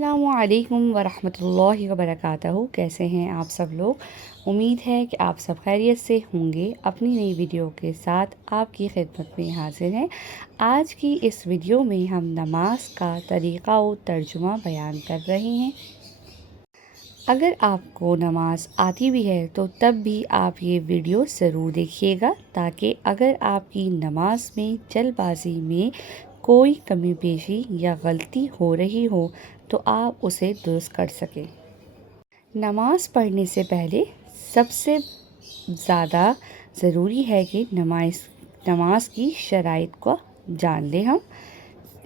السلام علیکم ورحمۃ اللہ وبرکاتہ۔ کیسے ہیں آپ سب لوگ؟ امید ہے کہ آپ سب خیریت سے ہوں گے۔ اپنی نئی ویڈیو کے ساتھ آپ کی خدمت میں حاضر ہیں۔ آج کی اس ویڈیو میں ہم نماز کا طریقہ و ترجمہ بیان کر رہے ہیں۔ اگر آپ کو نماز آتی بھی ہے تو تب بھی آپ یہ ویڈیو ضرور دیکھیے گا، تاکہ اگر آپ کی نماز میں جلد بازی میں کوئی کمی بیشی یا غلطی ہو رہی ہو تو آپ اسے درست کر سکیں۔ نماز پڑھنے سے پہلے سب سے زیادہ ضروری ہے کہ نماز کی شرائط کو جان لیں ہم۔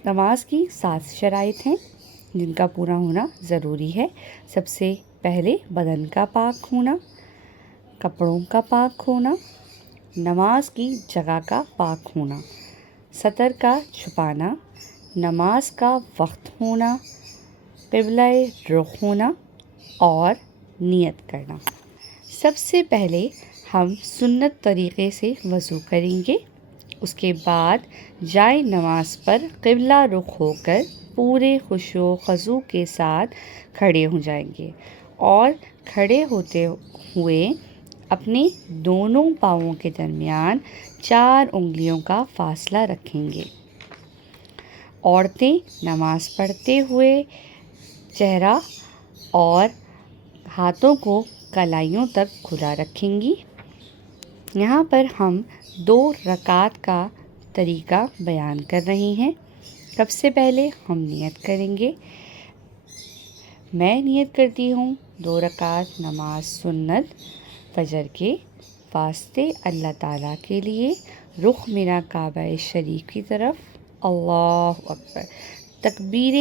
نماز کی 7 شرائط ہیں جن کا پورا ہونا ضروری ہے۔ سب سے پہلے بدن کا پاک ہونا، کپڑوں کا پاک ہونا، نماز کی جگہ کا پاک ہونا، سطر کا چھپانا، نماز کا وقت ہونا، قبلہ رخ ہونا اور نیت کرنا۔ سب سے پہلے ہم سنت طریقے سے وضو کریں گے۔ اس کے بعد جائے نماز پر قبلہ رخ ہو کر پورے خشوع و خضوع کے ساتھ کھڑے ہو جائیں گے اور کھڑے ہوتے ہوئے اپنے دونوں پاؤں کے درمیان 4 انگلیوں کا فاصلہ رکھیں گے۔ عورتیں نماز پڑھتے ہوئے چہرہ اور ہاتھوں کو کلائیوں تک کھلا رکھیں گی۔ یہاں پر ہم 2 رکعت کا طریقہ بیان کر رہے ہیں۔ سب سے پہلے ہم نیت کریں گے۔ میں نیت کرتی ہوں 2 رکعت نماز سنت فجر کے واسطے اللہ تعالیٰ کے لیے، رخ میرا کعبہ شریف کی طرف، اللہ اکبر، تکبیر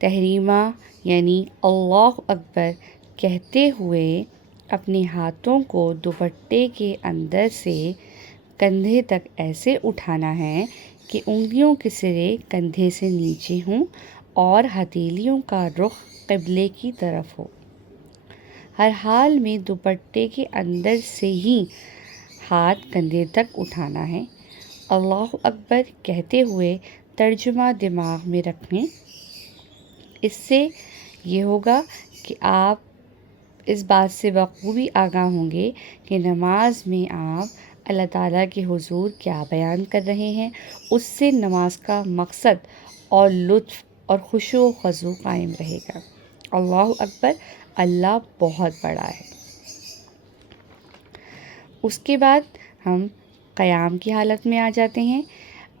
تحریمہ یعنی اللہ اکبر کہتے ہوئے اپنے ہاتھوں کو دوپٹے کے اندر سے کندھے تک ایسے اٹھانا ہے کہ انگلیوں کے سرے کندھے سے نیچے ہوں اور ہتھیلیوں کا رخ قبلے کی طرف ہو۔ ہر حال میں دوپٹے کے اندر سے ہی ہاتھ کندھے تک اٹھانا ہے۔ اللہ اکبر کہتے ہوئے ترجمہ دماغ میں رکھیں۔ اس سے یہ ہوگا کہ آپ اس بات سے بخوبی آگاہ ہوں گے کہ نماز میں آپ اللہ تعالیٰ کے حضور کیا بیان کر رہے ہیں۔ اس سے نماز کا مقصد اور لطف اور خشوع و خضوع قائم رہے گا۔ اللہ اکبر، اللہ بہت بڑا ہے۔ اس کے بعد ہم قیام کی حالت میں آ جاتے ہیں۔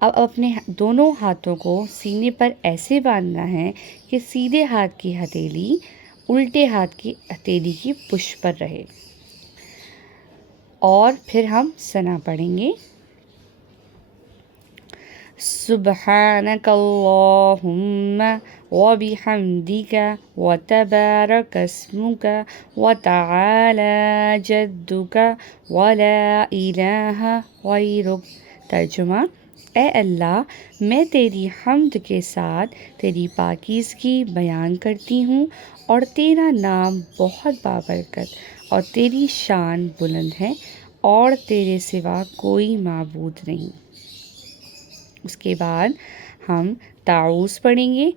اب اپنے دونوں ہاتھوں کو سینے پر ایسے باندھنا ہے کہ سیدھے ہاتھ کی ہتھیلی الٹے ہاتھ کی ہتھیلی کی پشت پر رہے، اور پھر ہم ثنا پڑھیں گے۔ سبحانک اللہم وبحمدک وتبارک اسمک وتعالی جدک ولا الہ غیرک۔ ترجمہ: اے اللہ، میں تیری حمد کے ساتھ تیری پاکیزگی بیان کرتی ہوں، اور تیرا نام بہت بابرکت اور تیری شان بلند ہے، اور تیرے سوا کوئی معبود نہیں۔ اس کے بعد ہم تعوذ پڑھیں گے۔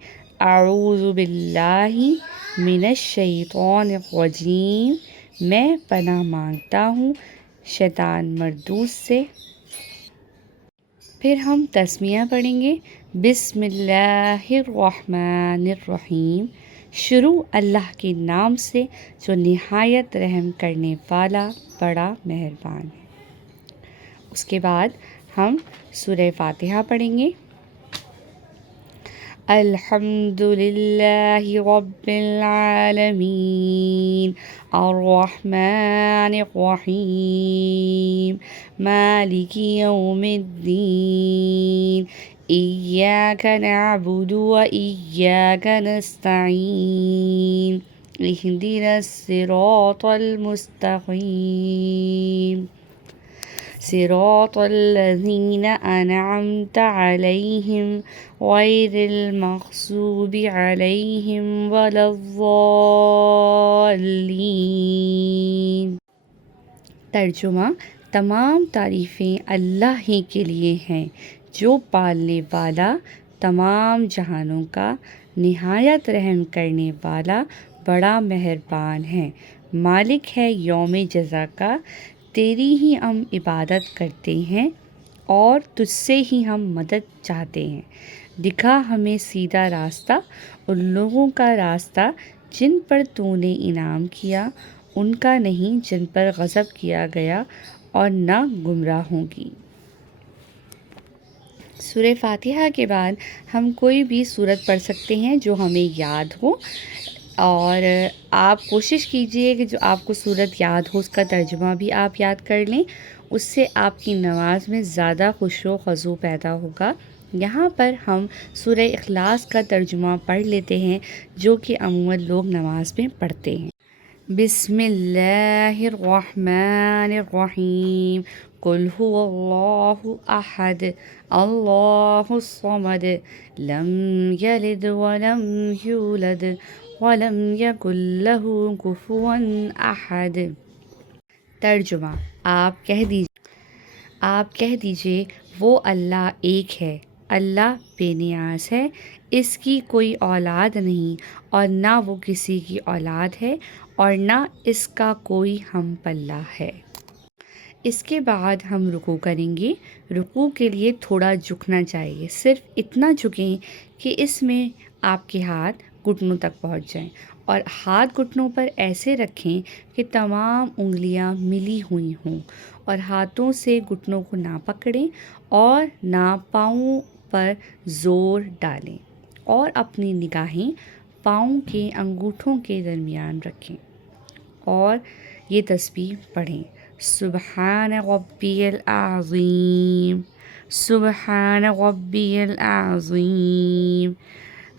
اعوذ باللہ من الشیطان الرجیم، میں پناہ مانگتا ہوں شیطان مردود سے۔ پھر ہم تسمیہ پڑھیں گے۔ بسم اللہ الرحمن الرحیم، شروع اللہ کے نام سے جو نہایت رحم کرنے والا بڑا مہربان ہے۔ اس کے بعد ہم سورہ فاتحہ پڑھیں گے۔ الحمد للہ رب العالمین الرحمن الرحیم مالک یوم الدین ایاک نعبد و ایاک نستعین اہدنا الصراط المستقیم صراط الذین انعمت علیہم غیر المغضوب علیہم ولا الضالین۔ ترجمہ: تمام تعریفیں اللہ ہی کے لیے ہیں جو پالنے والا تمام جہانوں کا، نہایت رحم کرنے والا، بڑا مہربان ہے۔ مالک ہے یوم جزا کا، تیری ہی ہم عبادت کرتے ہیں اور تجھ سے ہی ہم مدد چاہتے ہیں۔ دکھا ہمیں سیدھا راستہ، ان لوگوں کا راستہ جن پر تو نے انعام کیا، ان کا نہیں جن پر غضب کیا گیا، اور نہ گمراہوں کی۔ سورہ فاتحہ کے بعد ہم کوئی بھی سورت پڑھ سکتے ہیں جو ہمیں یاد ہو، اور آپ کوشش کیجئے کہ جو آپ کو سورت یاد ہو اس کا ترجمہ بھی آپ یاد کر لیں، اس سے آپ کی نماز میں زیادہ خشوع و خضوع پیدا ہوگا۔ یہاں پر ہم سورہ اخلاص کا ترجمہ پڑھ لیتے ہیں جو کہ عموماً لوگ نماز میں پڑھتے ہیں۔ بسم اللہ الرحمن الرحیم، قل هو اللہ احد اللہ الصمد لم یلد ولم یولد ولم یکن لہ کفوا احد۔ ترجمہ، آپ کہہ دیجئے وہ اللہ ایک ہے، اللہ بے نیاز ہے، اس کی کوئی اولاد نہیں اور نہ وہ کسی کی اولاد ہے اور نہ اس کا کوئی ہم پلہ ہے۔ اس کے بعد ہم رکوع کریں گے۔ رکوع کے لیے تھوڑا جھکنا چاہیے، صرف اتنا جھکیں کہ اس میں آپ کے ہاتھ گھٹنوں تک پہنچ جائیں، اور ہاتھ گھٹنوں پر ایسے رکھیں کہ تمام انگلیاں ملی ہوئی ہوں، اور ہاتھوں سے گھٹنوں کو نہ پکڑیں اور نہ پاؤں پر زور ڈالیں، اور اپنی نگاہیں پاؤں کے انگوٹھوں کے درمیان رکھیں اور یہ تسبیح پڑھیں: سبحان ربی العظیم، سبحان ربی العظیم،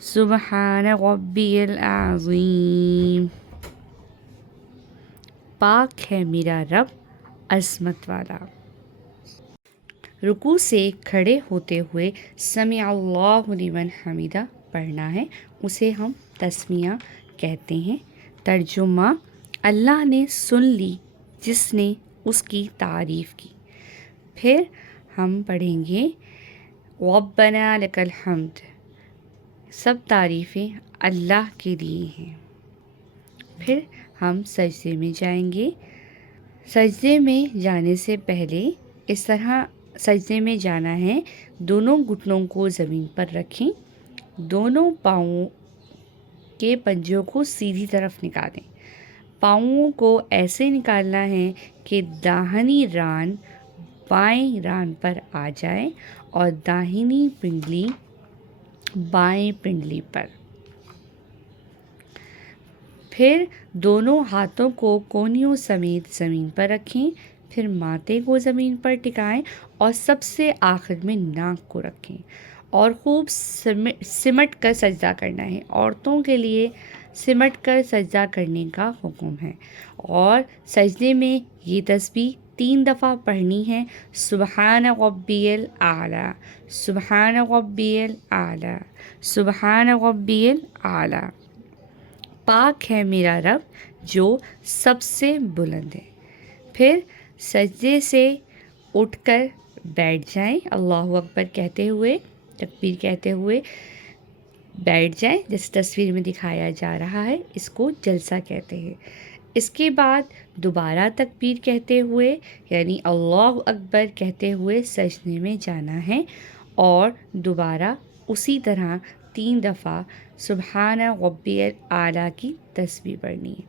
سبحان ربی العظیم۔ پاک ہے میرا رب عظمت والا۔ رکوع سے کھڑے ہوتے ہوئے سمع اللہ لمن حمیدہ پڑھنا ہے، اسے ہم تسمیہ کہتے ہیں۔ ترجمہ، اللہ نے سن لی جس نے اس کی تعریف کی۔ پھر ہم پڑھیں گے ربنا لک الحمد، سب تعریفیں اللہ کے لیے ہیں۔ پھر ہم سجدے میں جائیں گے۔ سجدے میں جانے سے پہلے اس طرح سجدے میں جانا ہے: دونوں گھٹنوں کو زمین پر رکھیں، دونوں پاؤں کے پنجوں کو سیدھی طرف نکالیں، پاؤں کو ایسے نکالنا ہے کہ داہنی ران بائیں ران پر آ جائے اور داہنی پنڈلی بائیں پنڈلی پر۔ پھر دونوں ہاتھوں کو کونیوں سمیت زمین پر رکھیں، پھر ماتھے کو زمین پر ٹکائیں اور سب سے آخر میں ناک کو رکھیں، اور خوب سمٹ کر سجدہ کرنا ہے۔ عورتوں کے لیے سمٹ کر سجدہ کرنے کا حکم ہے، اور سجدے میں یہ تسبیح 3 دفعہ پڑھنی ہے: سبحان ربی الاعلی، سبحان ربی الاعلی، سبحان ربی الاعلی۔ پاک ہے میرا رب جو سب سے بلند ہے۔ پھر سجدے سے اٹھ کر بیٹھ جائیں، اللہ اکبر کہتے ہوئے، تکبیر کہتے ہوئے بیٹھ جائیں، جس تصویر میں دکھایا جا رہا ہے، اس کو جلسہ کہتے ہیں۔ اس کے بعد دوبارہ تکبیر کہتے ہوئے، یعنی اللہ اکبر کہتے ہوئے سجدے میں جانا ہے، اور دوبارہ اسی طرح 3 دفعہ سبحان ربی الاعلیٰ کی تسبیح پڑھنی ہے۔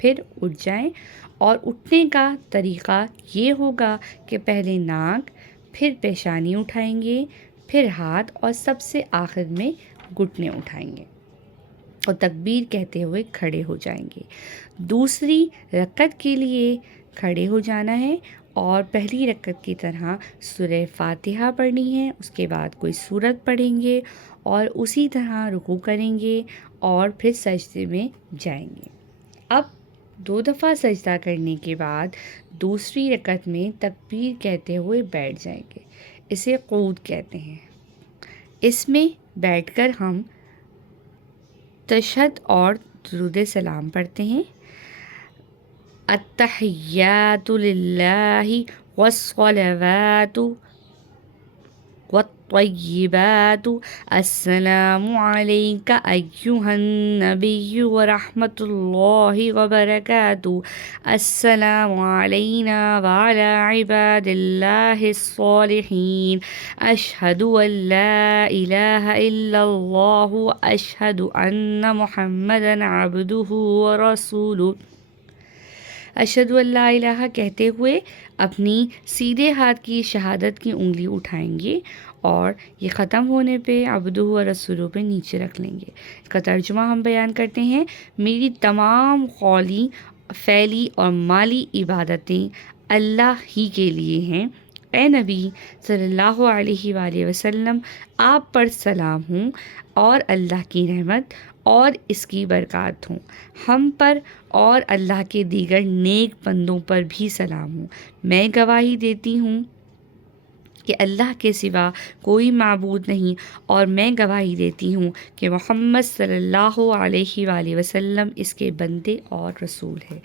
پھر اٹھ جائیں، اور اٹھنے کا طریقہ یہ ہوگا کہ پہلے ناک، پھر پیشانی اٹھائیں گے، پھر ہاتھ، اور سب سے آخر میں گھٹنے اٹھائیں گے، اور تکبیر کہتے ہوئے کھڑے ہو جائیں گے۔ دوسری رکعت کے لیے کھڑے ہو جانا ہے، اور پہلی رکعت کی طرح سورہ فاتحہ پڑھنی ہے، اس کے بعد کوئی سورت پڑھیں گے، اور اسی طرح رکوع کریں گے، اور پھر سجدے میں جائیں گے۔ اب 2 دفعہ سجدہ کرنے کے بعد دوسری رکعت میں تکبیر کہتے ہوئے بیٹھ جائیں گے، اسے قعود کہتے ہیں۔ اس میں بیٹھ کر ہم تشہد اور درود سلام پڑھتے ہیں: التحیات للہ والصلوات الطيبات السلام عليك أيها النبي ورحمة الله وبركاته السلام علينا وعلى عباد الله الصالحين أشهد أن لا إله إلا الله وأشهد أن محمدا عبده ورسوله۔ اشہد ان لا الہ کہتے ہوئے اپنی سیدھے ہاتھ کی شہادت کی انگلی اٹھائیں گے اور یہ ختم ہونے پہ عبدہ و رسولہ پہ نیچے رکھ لیں گے۔ اس کا ترجمہ ہم بیان کرتے ہیں۔ میری تمام قولی، فعلی اور مالی عبادتیں اللہ ہی کے لیے ہیں۔ اے نبی صلی اللہ علیہ وآلہ وسلم، آپ پر سلام ہوں اور اللہ کی رحمت اور اس کی برکات ہوں۔ ہم پر اور اللہ کے دیگر نیک بندوں پر بھی سلام ہوں۔ میں گواہی دیتی ہوں کہ اللہ کے سوا کوئی معبود نہیں، اور میں گواہی دیتی ہوں کہ محمد صلی اللہ علیہ وآلہ وسلم اس کے بندے اور رسول ہے۔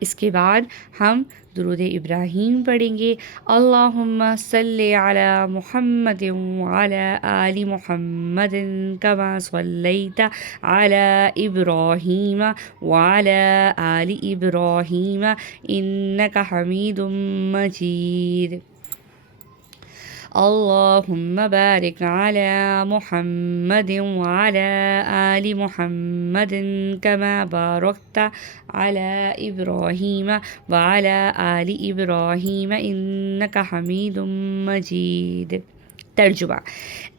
اس کے بعد ہم درود ابراہیم پڑھیں گے۔ اللہم صلی علی محمد وعلی آل محمد کما صلیت علی ابراہیم وعلی آل ابراہیم انک حمید مجید۔ اللہم بارک علی محمد وعلی آل محمد کما بارکت علی ابراہیم وعلی آل ابراہیم انک حمید مجید۔ ترجمہ: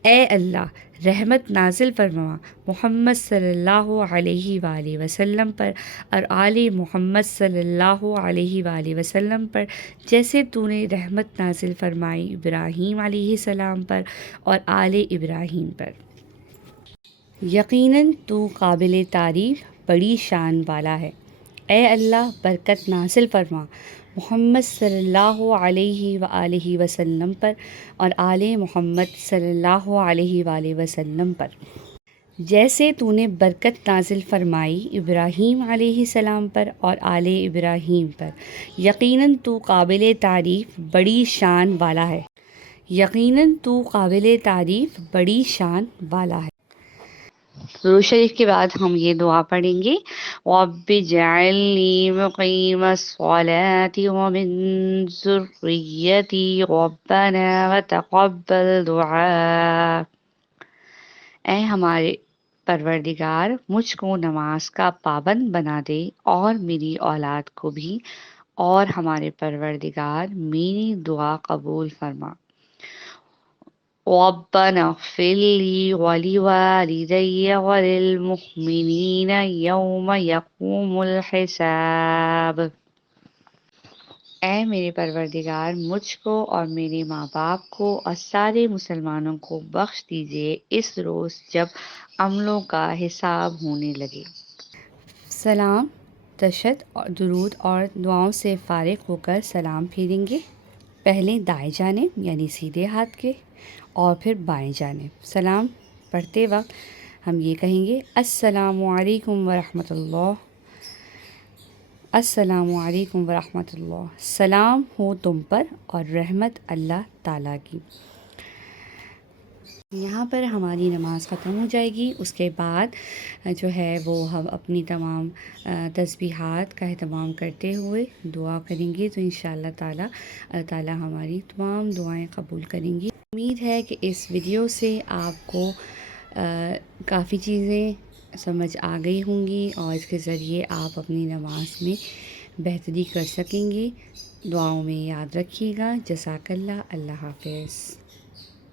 اے اللہ، رحمت نازل فرما محمد صلی اللہ علیہ وآلہ وسلم پر اور آل محمد صلی اللہ علیہ وآلہ وسلم پر، جیسے تو نے رحمت نازل فرمائی ابراہیم علیہ السلام پر اور آل ابراہیم پر۔ یقیناً تو قابل تعریف بڑی شان والا ہے۔ اے اللہ، برکت نازل فرما محمد صلی اللہ علیہ وآلہ وسلم پر اور آل محمد صلی اللہ علیہ وآلہ وسلم پر، جیسے تو نے برکت نازل فرمائی ابراہیم علیہ السلام پر اور آل ابراہیم پر۔ یقیناً تو قابل تعریف بڑی شان والا ہے۔ یقیناً تو قابل تعریف بڑی شان والا ہے۔ درود شریف کے بعد ہم یہ دعا پڑھیں گے۔ رب اجعلنی مقیم الصلاة ومن ذریتی ربنا وتقبل دعاء۔ اے ہمارے پروردگار، مجھ کو نماز کا پابند بنا دے اور میری اولاد کو بھی، اور ہمارے پروردگار میری دعا قبول فرما۔ ربنا اغفر لي ولوالدي وللمؤمنين يوم يقوم الحساب۔ اے میرے پروردگار، مجھ کو اور میرے ماں باپ کو اور سارے مسلمانوں کو بخش دیجیے اس روز جب عملوں کا حساب ہونے لگے۔ سلام، تشہد اور درود اور دعاؤں سے فارغ ہو کر سلام پھیریں گے۔ پہلے دائیں جانب یعنی سیدھے ہاتھ کے، اور پھر بائیں جانب۔ سلام پڑھتے وقت ہم یہ کہیں گے: السلام علیکم ورحمۃ اللہ، السلام علیکم ورحمۃ اللہ۔ سلام ہو تم پر اور رحمت اللہ تعالیٰ کی۔ یہاں پر ہماری نماز ختم ہو جائے گی۔ اس کے بعد جو ہے وہ ہم اپنی تمام تسبیحات کا اہتمام کرتے ہوئے دعا کریں گے، تو انشاءاللہ تعالیٰ اللہ تعالیٰ ہماری تمام دعائیں قبول کریں گی۔ امید ہے کہ اس ویڈیو سے آپ کو کافی چیزیں سمجھ آ گئی ہوں گی اور اس کے ذریعے آپ اپنی نماز میں بہتری کر سکیں گے۔ دعاؤں میں یاد رکھیے گا۔ جزاک اللہ۔ اللہ حافظ۔